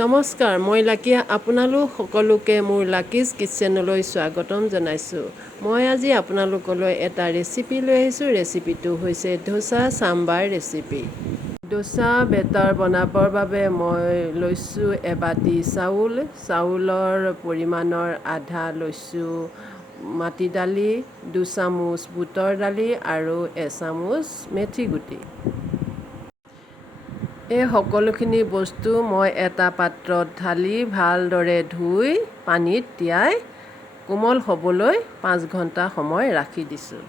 নমস্কাৰ, মই লাকী। আপোনালোক সকলোকে মোৰ লাকিজ কিটচেনলৈ স্বাগতম জনাইছোঁ। মই আজি আপোনালোকলৈ এটা ৰেচিপি লৈ আহিছোঁ। ৰেচিপিটো হৈছে ডোচা চাম্বাৰ ৰেচিপি। ডোচা বেটাৰ বনাবৰ বাবে মই লৈছোঁ এবাটি চাউল। চাউলৰ পৰিমাণৰ আধা লৈছোঁ মাটি দালি, 2 চামুচ বুটৰ দালি আৰু 1 চামুচ মেথি গুটি। এই সকলোখিনি বস্তু মই এটা পাত্ৰত ঢালি ভালদৰে ধুই পানীত তিয়াই কোমল হ'বলৈ 5 ঘণ্টা সময় ৰাখি দিছোঁ।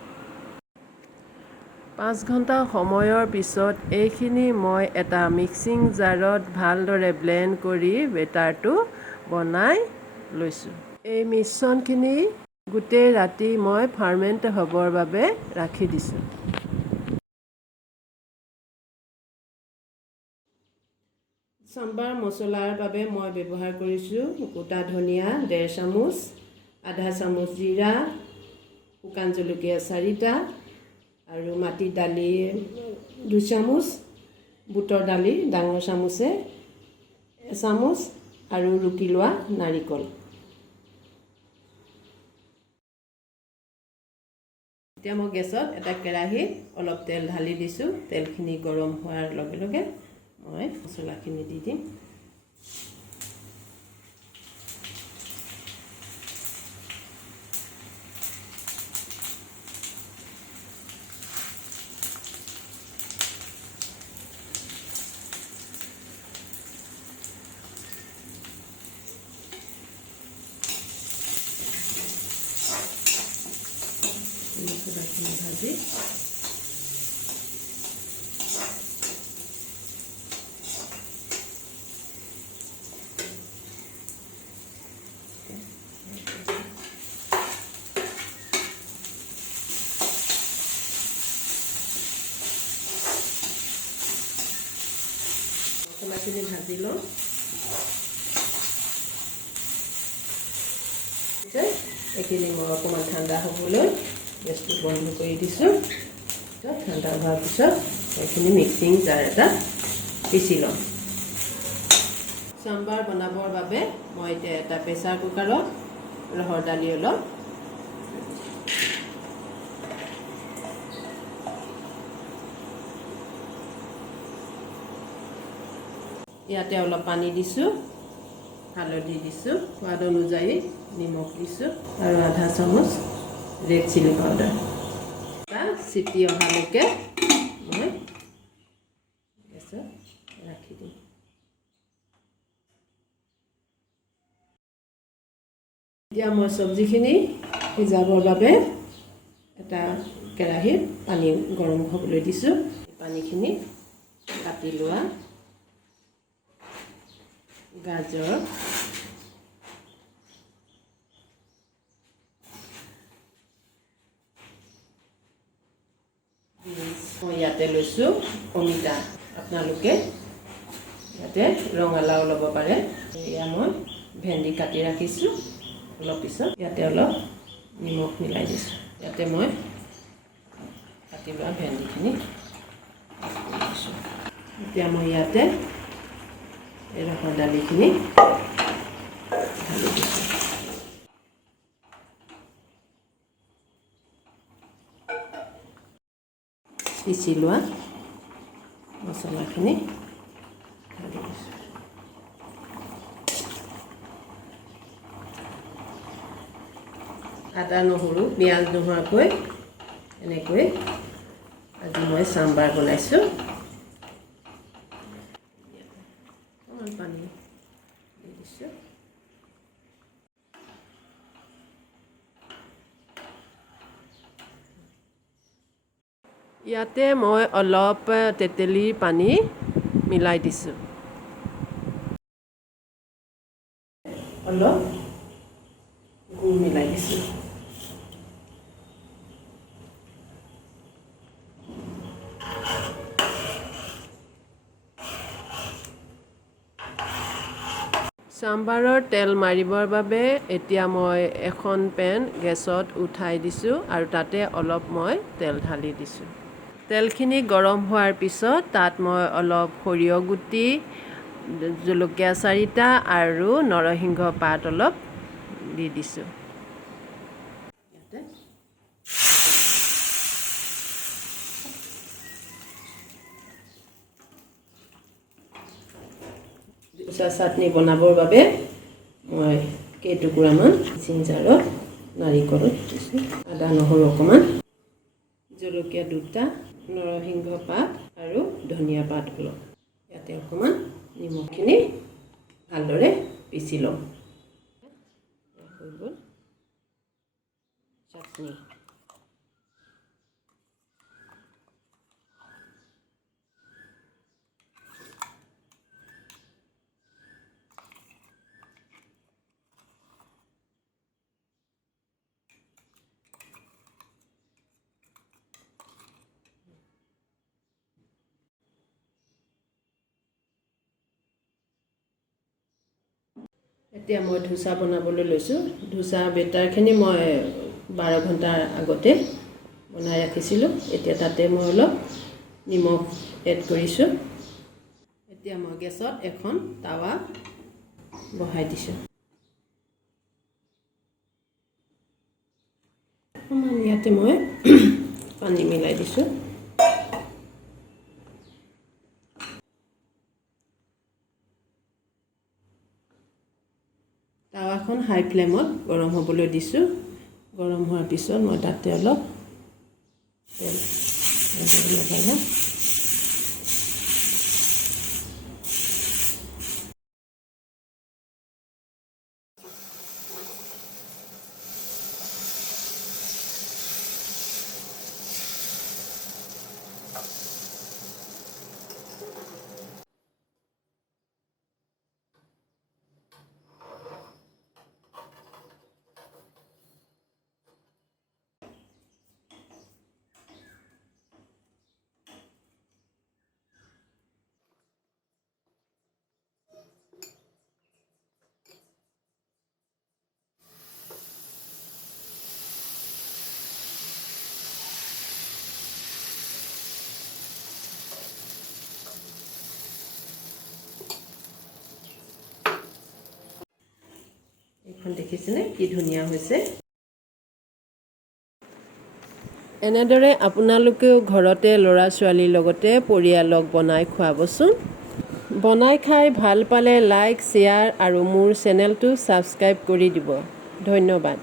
5 ঘণ্টা সময়ৰ পিছত এইখিনি মই এটা মিক্সিং জাৰত ভালদৰে ব্লেণ্ড কৰি বেটাৰটো বনাই লৈছোঁ। এই মিশ্ৰণখিনি গোটেই ৰাতি মই ফাৰ্মেণ্ট হ'বৰ বাবে ৰাখি দিছোঁ। চাম্বাৰ মছলাৰ বাবে মই ব্যৱহাৰ কৰিছোঁ গোটা ধনিয়া 1.5 চামুচ, আধা চামুচ জিৰা, শুকান জলকীয়া 4টা আৰু মাটি দালি 2 চামুচ, বুটৰ দালি ডাঙৰ চামুচে 1 চামুচ আৰু ৰুকি লোৱা নাৰিকল। এতিয়া মই গেছত এটা কেৰাহীত অলপ তেল ঢালি দিছোঁ। তেলখিনি গৰম হোৱাৰ লগে লগে মই মছলাখিনি দি দিম। মছলাখিনি ভাজি মছলাখিনি ভাজি লওঁ। এইখিনি মই অকণমান ঠাণ্ডা হ'বলৈ গেছটো বন্ধ কৰি দিছোঁ। ঠাণ্ডা হোৱাৰ পিছত এইখিনি মিক্সিং জাৰ এটা পিচি ল'ম। চাম্বাৰ বনাবৰ বাবে মই এতিয়া এটা প্ৰেছাৰ কুকাৰত ৰহৰ দালি অলপ ইয়াতে অলপ পানী দিছোঁ, হালধি দিছোঁ, সোৱাদ অনুযায়ী নিমখ দিছোঁ আৰু আধা চামুচ ৰেড চিলি পাউডাৰ। এটা চিটি অহালৈকে মই গেছত ৰাখি দিম। এতিয়া মই চব্জিখিনি সিজাবৰ বাবে এটা কেৰাহীত পানী গৰম হ'বলৈ দিছোঁ। পানীখিনি কাটি লোৱা গাজৰ, মই ইয়াতে লৈছোঁ অমিতা। আপোনালোকে ইয়াতে ৰঙালাও ল'ব পাৰে। এয়া মই ভেন্দি কাটি ৰাখিছোঁ অলপ পিছত। ইয়াতে অলপ নিমখ মিলাই দিছোঁ। ইয়াতে মই কাটি লোৱা ভেন্দিখিনি দিছোঁ। এতিয়া মই ইয়াতে এই ৰহৰ দালিখিনি ঢালি দিছোঁ। পিচি লোৱা মছলাখিনি ঢালি দিছোঁ। আদা নহৰু পিঁয়াজ নোহোৱাকৈ এনেকৈ আজি মই চাম্বাৰ বনাইছোঁ। অকণমান পানী দি দিছোঁ। ইয়াতে মই অলপ তেতেলীৰ পানী মিলাই দিছোঁ। অলপ গুড় মিলাই দিছোঁ। চাম্বাৰৰ তেল মাৰিবৰ বাবে এতিয়া মই এখন পেন গেছত উঠাই দিছোঁ আৰু তাতে অলপ মই তেল ঢালি দিছোঁ। তেলখিনি গৰম হোৱাৰ পিছত তাত মই অলপ সৰিয়হ গুটি, জলকীয়া 4টা আৰু নৰসিংহ পাত অলপ দি দিছোঁ। ডোছা চাটনি বনাবৰ বাবে মই কেইটুকুৰামান মিক্সিং জাৰত নাৰিকল দিছোঁ, আদা নহৰু অকণমান, জলকীয়া 2টা, নৰসিংহ পাত আৰু ধনিয়া পাত অলপ। ইয়াতে অকণমান নিমখখিনি ভালদৰে পিচি ল'ম। হৈ গ'ল চাটনি। এতিয়া মই ডোছা বনাবলৈ লৈছোঁ। ডোছা বেটাৰখিনি মই 12 ঘণ্টাৰ আগতে বনাই ৰাখিছিলোঁ। এতিয়া তাতে মই অলপ নিমখ এড কৰিছোঁ। এতিয়া মই গেছত এখন টাৱা বহাই দিছোঁ। অকণমান ইয়াতে মই পানী মিলাই দিছোঁ। টাৱাখন হাই ফ্লেমত গৰম হ'বলৈ দিছোঁ। গৰম হোৱাৰ পিছত মই তাতে অলপ তেল লগাই ল'ম। এইখন দেখিছেনে কি ধুনীয়া হৈছে। এনেদৰে আপোনালোকেও ঘৰতে ল'ৰা ছোৱালীৰ লগতে পৰিয়ালক বনাই খুৱাবচোন। বনাই খাই ভাল পালে লাইক, শ্বেয়াৰ আৰু মোৰ চেনেলটো ছাবস্ক্ৰাইব কৰি দিব। ধন্যবাদ।